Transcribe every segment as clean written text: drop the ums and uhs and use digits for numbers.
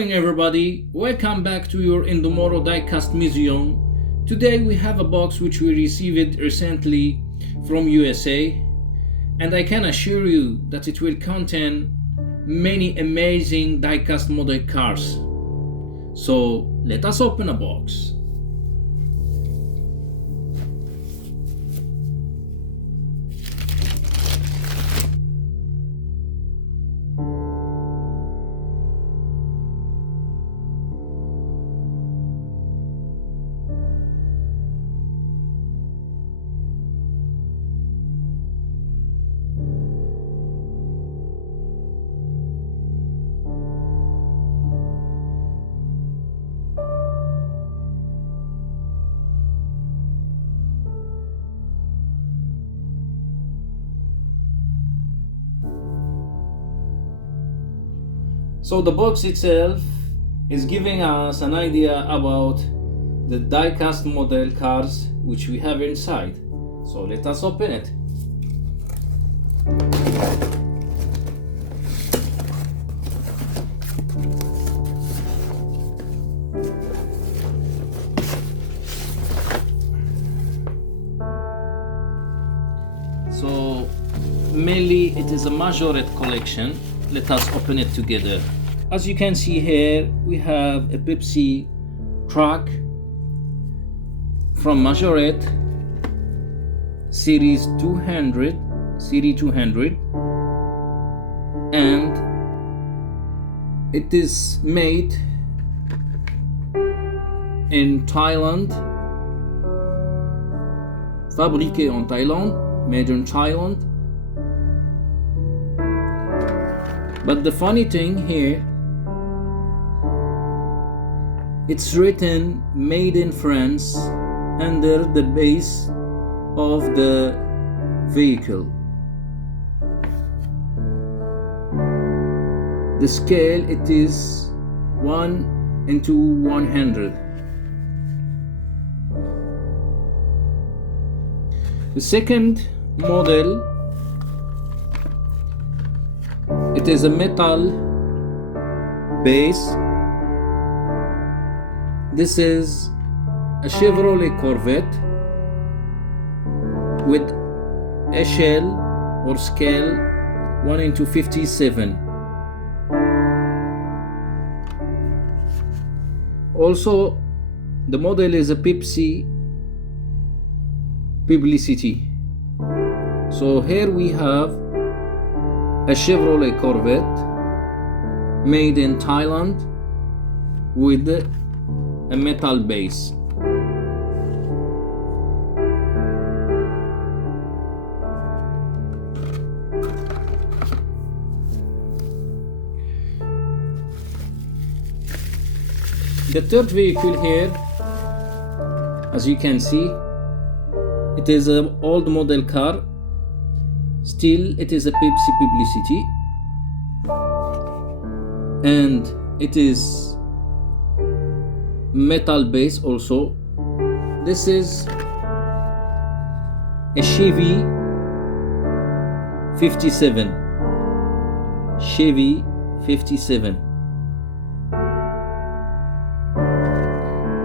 morning, everybody. Welcome back to your Indomoro Diecast Museum. Today we have a box which we received recently from USA, and I can assure you that it will contain many amazing diecast model cars. So let us open a box. So the box itself is giving us an idea about the diecast model cars which we have inside. So let us open it. So mainly it is a majorette collection. Let us open it together. As you can see here, we have a Pepsi truck from Majorette series 200, and it is made in Thailand, fabriqué en Thailand, made in Thailand. But the funny thing here, it's written made in France under the base of the vehicle. The scale, it is 1:100. The second model, it is a metal base. This is a Chevrolet Corvette with a shell or scale 1:57. Also, the model is a Pepsi publicity. So here we have a Chevrolet Corvette made in Thailand with a metal base. The third vehicle here, as you can see, it is an old model car. Still, it is a Pepsi publicity, and it is metal base also. This is a Chevy 57. Chevy 57.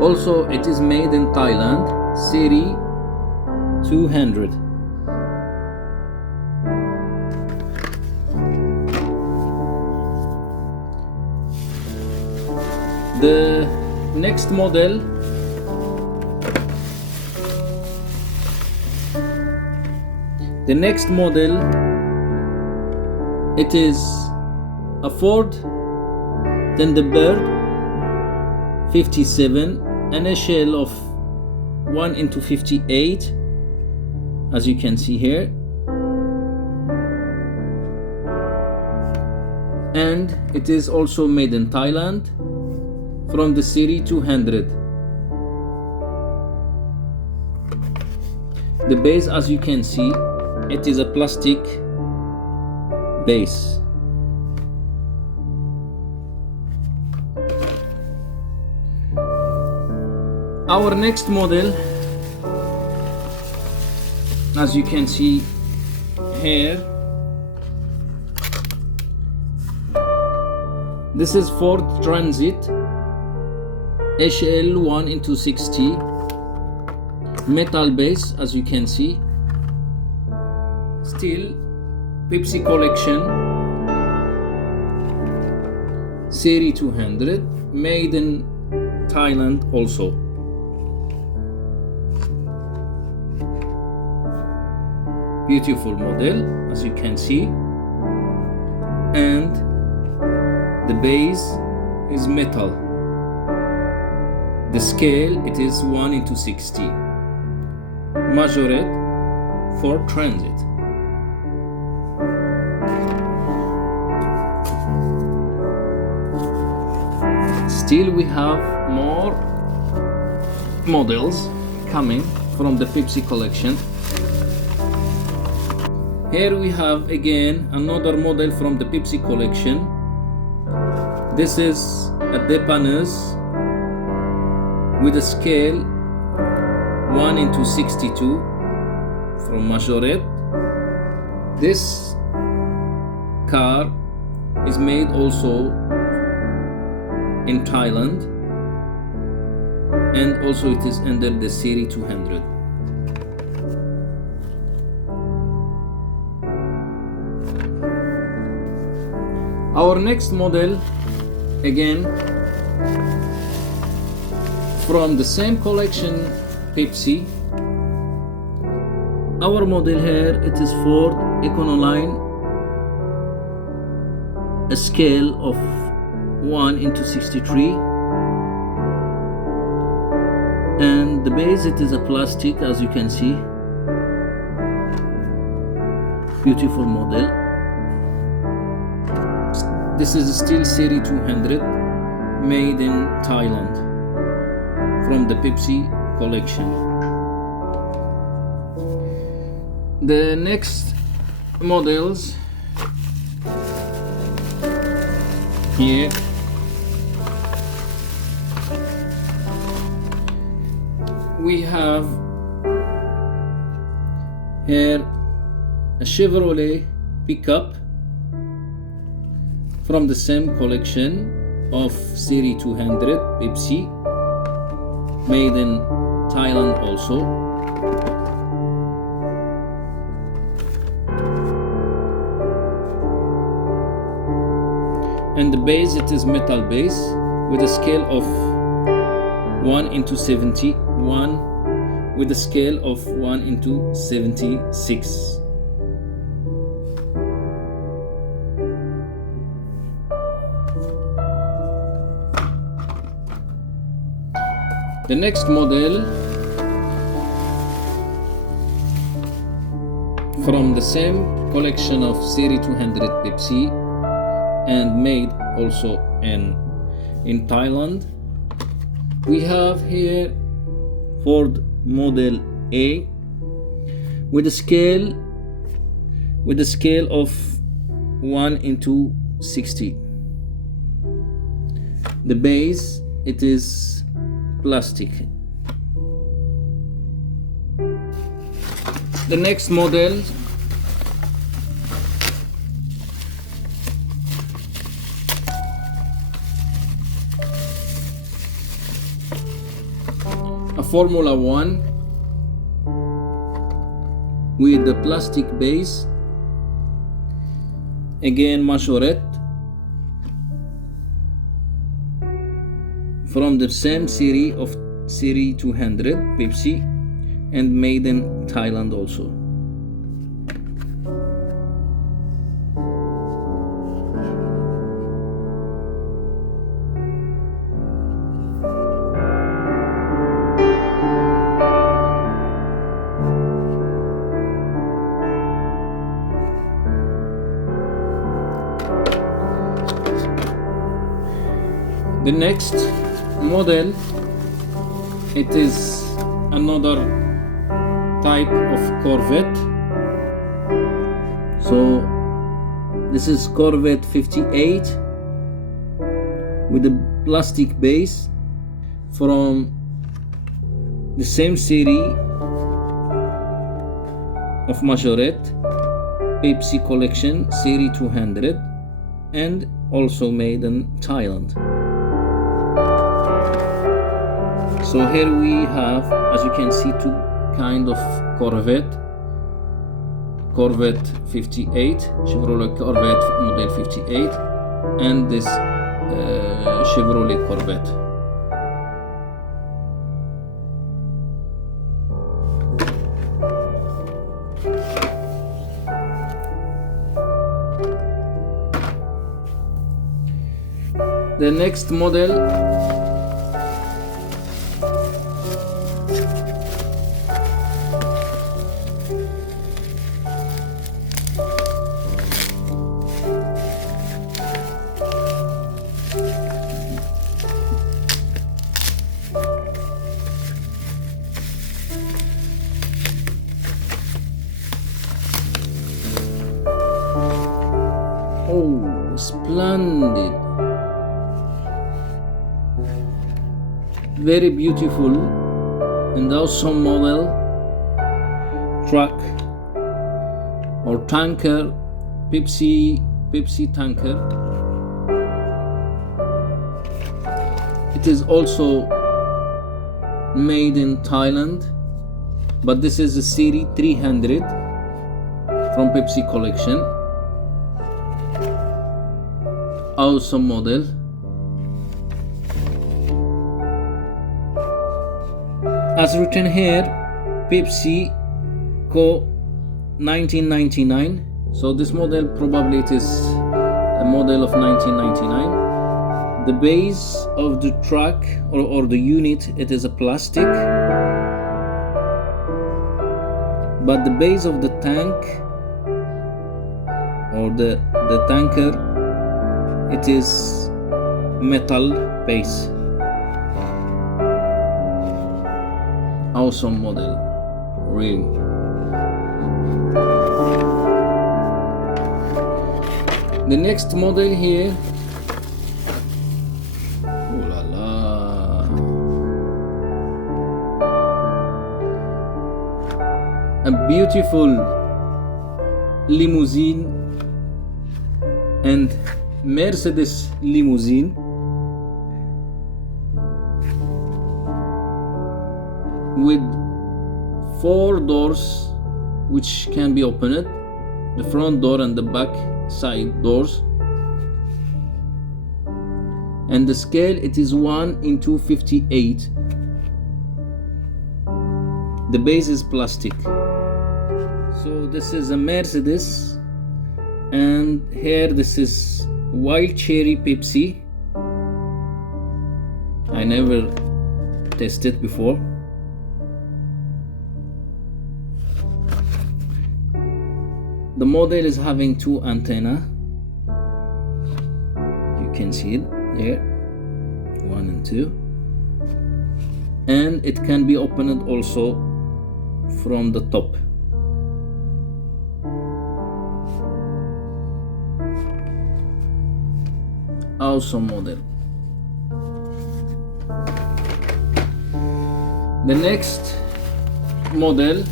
Also, it is made in Thailand, series 200. The next model, it is a Ford Thunderbird 57 and a shell of 1:58, as you can see here, and it is also made in Thailand from the series 200. The base, as you can see, it is a plastic base. Our next model, as you can see here, This is Ford Transit HL 1 into 60 metal base, as you can see. Still Pepsi collection Series 200, made in Thailand also. Beautiful model, as you can see, and the base is metal. The scale, it is 1 into 60. Majorette for transit. Still we have more models coming from the Pepsi collection. Here we have again another model from the Pepsi collection. This is a dépanneuse with a scale 1 into 62 from Majorette. This car is made also in Thailand, and also it is under the Series 200. Our next model, again from the same collection, Pepsi. Our model here, it is Ford Econoline, a scale of 1 into 63, and the base, it is a plastic, as you can see. Beautiful model. This is still Series 200, made in Thailand from the Pepsi collection. The next models here, we have here a Chevrolet pickup from the same collection of Series 200 Pepsi, made in Thailand also. And the base, it is metal base with a scale of 1 into 71, with a scale of 1 into 76. The next model from the same collection of Series 200 Pepsi, and made also in Thailand. We have here Ford Model A with a scale of 1 into 60. The base, it is plastic. The next model a Formula 1 with the plastic base, again Majorette, from the same series of Series 200 Pepsi, and made in Thailand also. The next model, it is another type of Corvette. So this is Corvette 58 with a plastic base from the same series of Majorette Pepsi collection Series 200, and also made in Thailand. So here we have, as you can see, two kind of Corvette 58, Chevrolet Corvette model 58, and this Chevrolet Corvette. The next model oh, splendid. Very beautiful and awesome model truck or tanker, Pepsi tanker. It is also made in Thailand, but this is a series 300 from Pepsi collection. Awesome model. As written here, Pepsi Co 1999. So this model probably it is a model of 1999. The base of the truck or the unit, it is a plastic, but the base of the tank or the tanker, it is metal base. Awesome model, really. The next model here, oh la la, a beautiful limousine and Mercedes limousine with 4 doors which can be opened, the front door and the back side doors, and the scale it is 1:58. The base is plastic. So this is a Mercedes, and here this is wild cherry Pepsi. I never tasted before. The model is having 2 antennas. You can see it there, 1 and 2, and it can be opened also from the top. Awesome model. The next model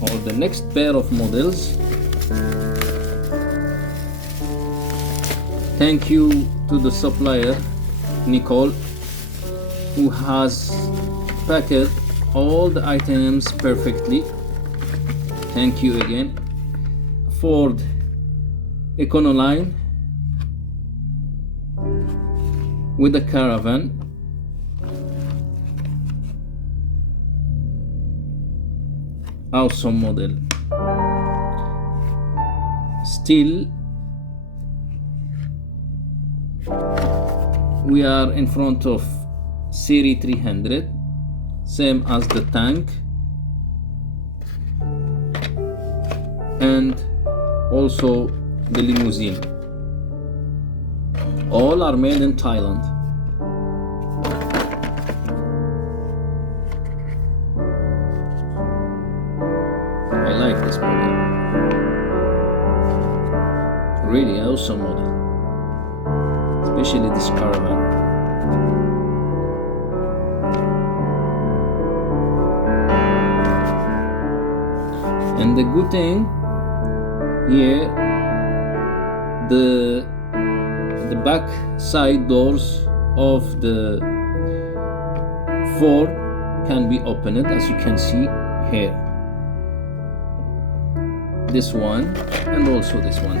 or the next pair of models, thank you to the supplier Nicole, who has packed all the items perfectly. Thank you again. Ford Econoline with a caravan. Awesome model. Still, we are in front of Series 300, same as the tank, and also the limousine. All are made in Thailand. I like this model. Really awesome model, especially this caravan. And the good thing, Here the back side doors of the Ford can be opened, as you can see here. This one and also this one.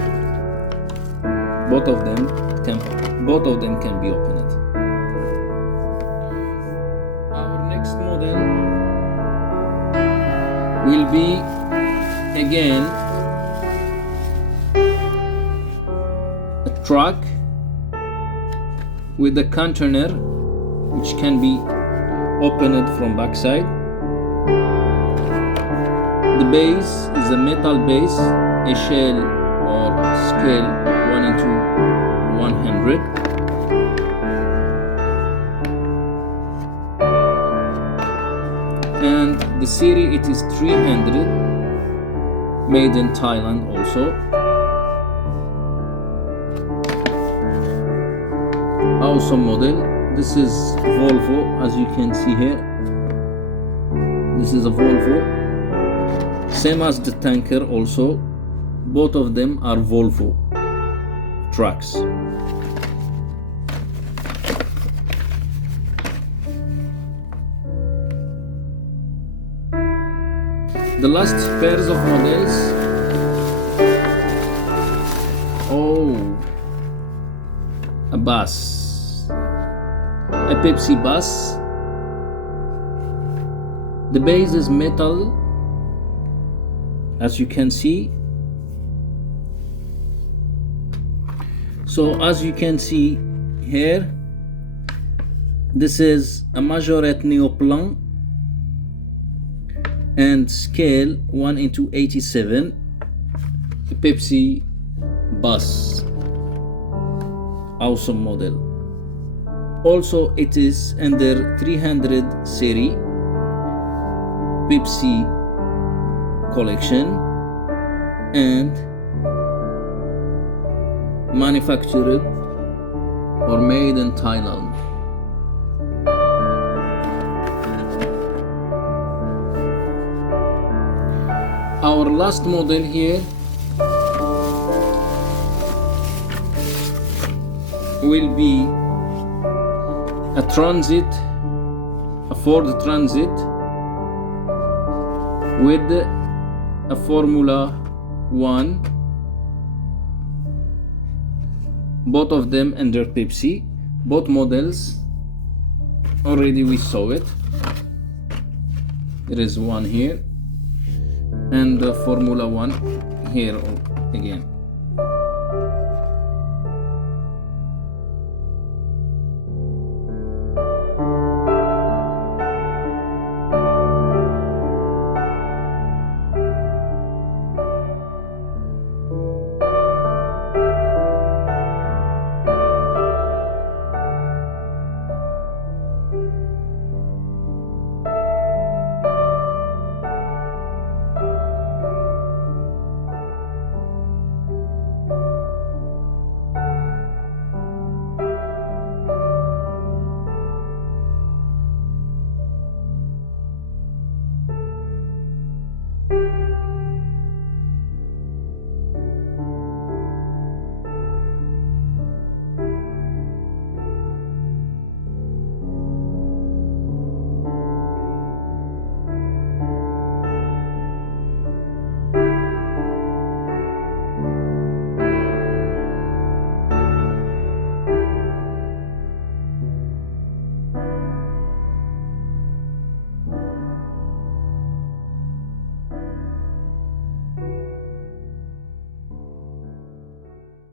Both of them can be opened. Our next model will be again a truck with a container which can be opened from backside. The base is a metal base, a shell or scale 1:100. And the series, it is 300, made in Thailand also. Awesome model. This is Volvo, as you can see here. This is a Volvo, same as the tanker also. Both of them are Volvo trucks. The last pairs of models. Oh, a bus, a Pepsi bus. The base is metal, as you can see. So as you can see here, this is a majorette neoplan and scale 1:87, a Pepsi bus. Awesome model. Also it is under 300 series Pepsi collection and manufactured or made in Thailand. Our last model here will be a Transit, a Ford Transit with a Formula 1, both of them under Pepsi. Both models already we saw it. There is one here and the Formula 1 here again.